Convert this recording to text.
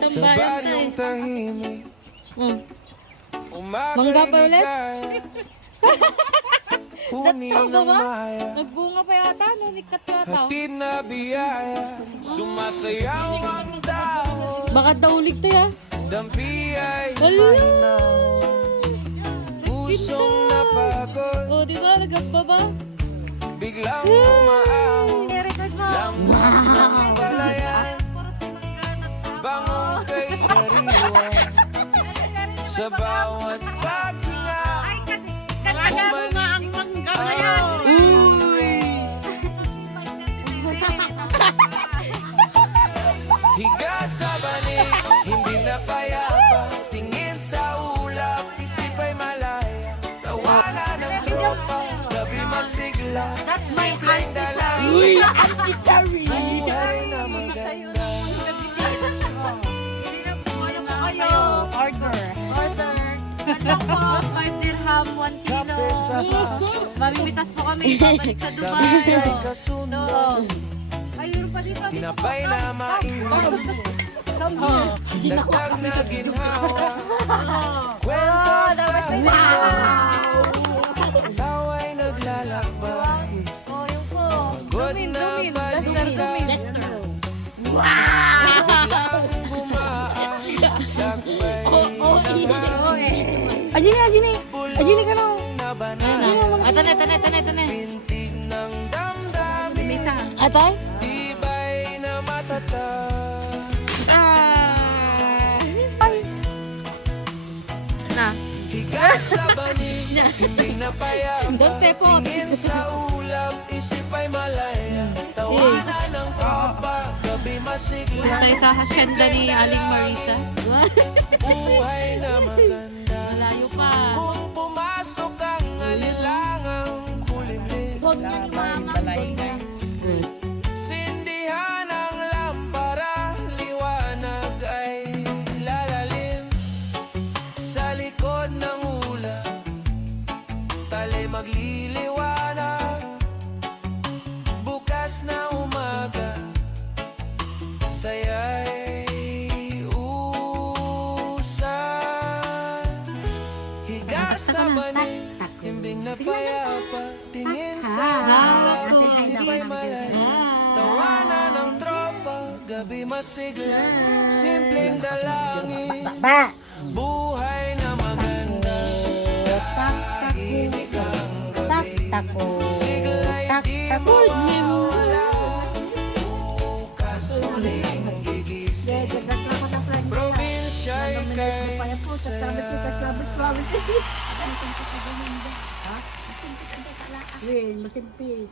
tambayan na eh. tahimik, Mangga pa ulit? Huni Natawa ng ba? maya, Nagbunga pa yata, nanikat yata. hatid na biyaya, sumasayaw ang tao, Baka daulig to ya. dampi ay Hala! mahinaw, pusong napagod, O, di ba? Nagamba ba? biglang umaahon, I-record mo. lamang ng balayan, bangon kay sariwa, sa bawat paghinga, Kaya mo nga ang mangga na yan. higa sa banig, hindi na payapa, tingin sa ulap, isip ay malaya, tawanan ng tropa, gabi masigla, simpleng dalangin, buhay na maganda. Order. Ano po? 5 dirham, 1 kilo. Kape sa baso, Mamimitas po kami. Babalik sa damis ay Dubai. kasundo, Ay, yun pa din pa. tinapay na mainit, dagdag na ginhawa, kwento sa sigaw, tawa'y naglalakbay, Oh, yun po. pagod na balikan, Lester. biglang gumaan, lakbay Ajini ka na. na banal, Ito na. pintig ng damdamin, Atay? tibay na matatag. Na. Higa sa banig, hindi na payapa, Don't pepo. tingin sa ulap, isip ay malaya, tawanan ng tropa, gabi masigla, Tayo sa hasyenda ni Aling Marisa. buhay na maganda. Malayo pa. Kung pumasok ang alilangang kulimlim, Huwag na ni Mama. sindihan ang lampara, liwanag ay lalalim, sa likod ng ulap, tali magliliwanag, bukas na umaga, saya'y usan, higa sa banig, himbing na payapa, tingin sa ulap, isip ay malaya, tawanan ng tropa, gabi masigla, simpleng dalangin, buhay na maganda, tahimik ang gabi, sigla'y di mawawala, bukas uling gigising, probinsya'y kay Masimpi.